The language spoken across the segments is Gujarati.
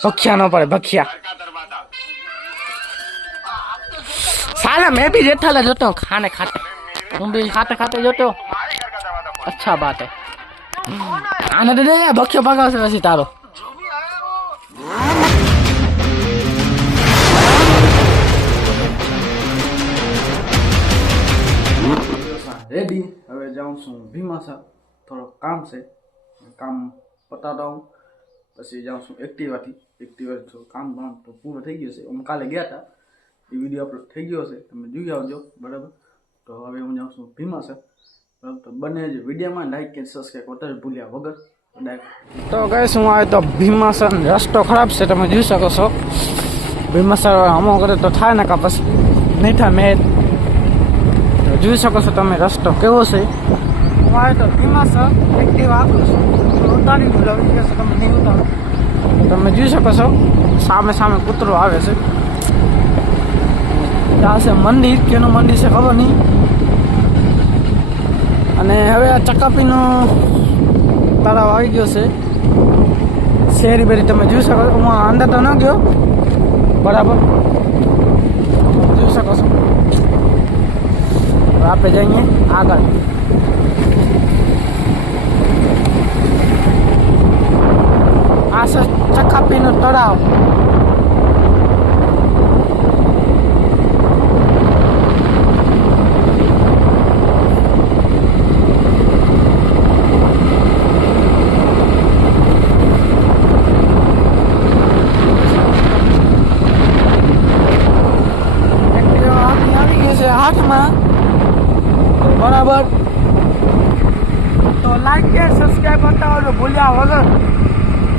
ભખ્યા ન પડે ભખ્યા साला मैं भी जेठालाल जोता हूँ खाने खाते तुम भी खाते खाते जोते हो अच्छा बात है आने दे दे यार भक्ष्य भगाव से वैसे तारो રેડી હવે જાઉં છું ભીમાસા થોડો કામ છે કામ પતાવતા હું પછી જાઉં છું એક્ટિવાથી એક્ટિવા કામ બામ તો પૂરું થઈ ગયું છે. હું કાલે ગયા હતા. એ વીડિયો અપલોડ થઈ ગયો છે તમે જોઈ આવજો. બરાબર? તો હવે હું જાઉં છું ભીમા સર બરાબર? તો બંને જ વિડીયોમાં લાઈક કે સબસ્ક્રાઈબ વધારે ભૂલ્યા વગર. તો ગઈશ હું આવે તો ભીમાસર રસ્તો ખરાબ છે. તમે જોઈ શકો છો. ભીમાસર હમો કરે તો થાય ને કા પછી. નહીં થાય, મેં જોઈ શકો છો તમે રસ્તો કેવો છે. હું આવે તો ભીમાસર એક્ટિવ આપું છું. ઉતારી લઈ તમે તમે જોઈ શકો છો, સામે સામે કૂતરો આવે છે. ત્યાં છે મંદિર, કેનું મંદિર છે ખબર નહીં. અને હવે આ ચકાપીનો તળાવ આવી ગયો છે. શેરી બેરી તમે જોઈ શકો છો. હું અંદર તો ન ગયો. બરાબર. જોઈ શકો છો. આપણે જઈએ આગળ. दौड़ाओ હાથમાં બરાબર તો લાઈક કે સબસ્ક્રાઈબ કરતા હોય ભૂલ્યા વગર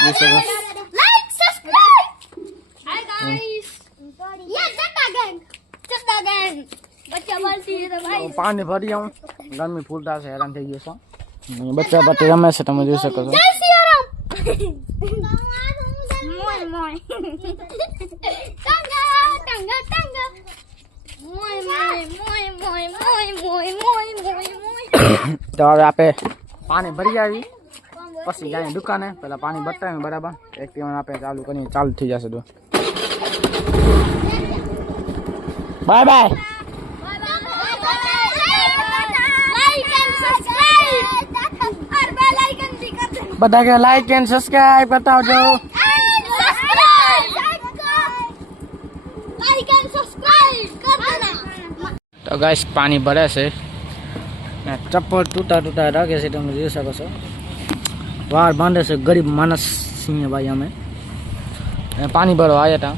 Like, subscribe. Hi guys. Yes, Zanda gang. Zanda gang. પાણી ભરી આવું ગરમી ફૂલતા છે હેરાન થઈ ગયો છો બચ્ચા બચ્ચે રમે છે તમે જોઈ શકો છો તો હવે આપણે પાણી ભરી આવી પછી જાય દુકાને, પેલા પાણી બતાવે બરાબર. એક એક્ટિવ આપણે ચાલુ કરીને ચાલુ થઈ જશે તો બાય બાય. બધા કે લાઈક એન્ડ સબસ્ક્રાઇબ બતાવજો. તો ગાઈસ પાણી ભરે છે. ચપ્પલ તૂટા તૂટા રાખે છે, તમે જોઈ શકો છો. વાર બાંધે છે ગરીબ માણસ સિંહ ભાઈ અમે. પાણી ભરવા આવ્યા હતા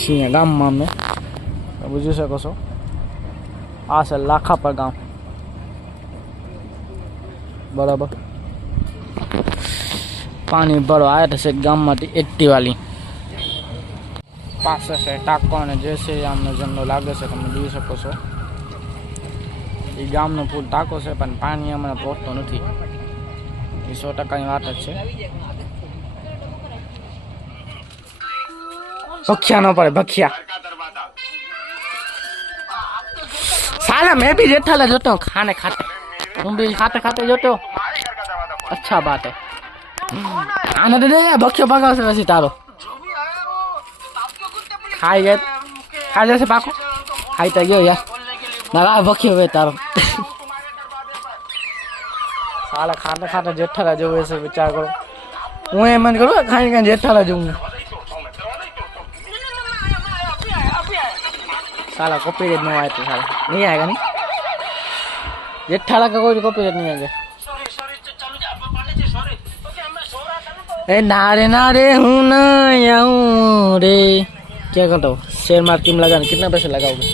સિંહ ગામમાં અમે. બુજી શકો છો આ છે લાખાપર ગામ. બરાબર. પાણી ભરવા આવ્યા હતા ગામમાંથી એક્ટિવાલી પાસે છે ટાંકો અને જે છે આમનો જમનો લાગે છે, તમે જોઈ શકો છો. એ ગામનો પુલ ટાંકો છે, પણ પાણી અમને પહોંચતો નથી. એ સો ટકાની વાત જ છે. ભખ્યા ન પડે, ભખ્યા. સાલા, મેં ભી જેઠાલા જોતો, ખાને ખાતે. હું ભી ખાતે ખાતે જોતો. અચ્છા બાત. હે આને દે, ભખ્યો પકાવશે પછી તારો. ખાઈ જાય. ખાઈ જશે પાકો? ખાઈ તો ગયો યાર. ના ભખ્યો ભાઈ તારો. खाला खाना खाना जेठा रह जाओ ऐसे विचार करो वो ये मन करो खाने का जेठा रह जाऊँ साला कॉपी रेट नहीं आया तो साला नहीं आएगा नहीं जेठा लगा कोई कॉपी रेट नहीं आएगा ए नारे नारे हूँ ना याँ रे क्या करता हूँ शेयर मार्किंग में कितना पैसा लगाओगे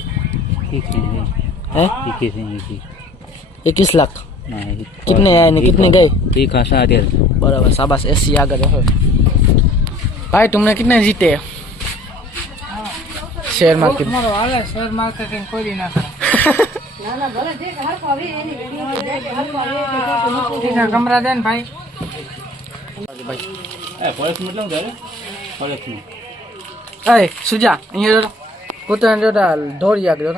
इक्कीस लाख कितने आए ने कितने गए ठीक है साथ यार बराबर शाबाश ऐसी आगे रहो भाई तुमने कितने जीते शेयर मार्केट તમારો હાલે શેર માર્કેટિંગ કોઈ ના કરે ઠીક છે કમરા દે ને ભાઈ એ ફોરેસ્ટ મતલબ ઘરે ફોરેસ્ટ નું अरे सुजा અહીંયા જોતા કૂતરા જોતા ઢોરી આગળ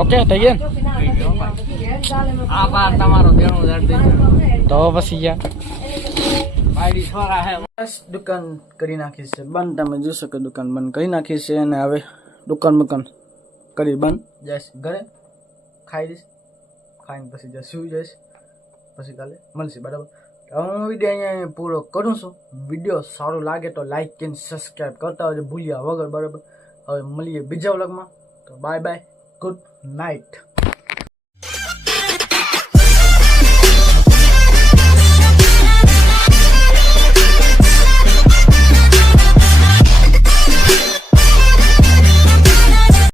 ઓકે થઈ ગયા ને? આ બાર તમારો દેણું દર્દી તો પછી બસ દુકાન કરી નાખી છે. બંધ તમે જોશો કે દુકાન બંધ કરી નાખી છે અને હવે દુકાન બુકાન કરી બંધ. જઈશ ઘરે ખાઈ દઈશ ખાઈને પછી જઈશ સુઈ જઈશ. પછી કાલે મળશે બરાબર? હું વીડિયો અહીંયા પૂરો કરું છું. વીડિયો સારો લાગે તો લાઈક અને સબસ્ક્રાઈબ કરતા હોય ભૂલ્યા વગર, બરાબર? હવે મળીએ બીજા વ્લોગમાં તો બાય બાય ગુડ નાઇટ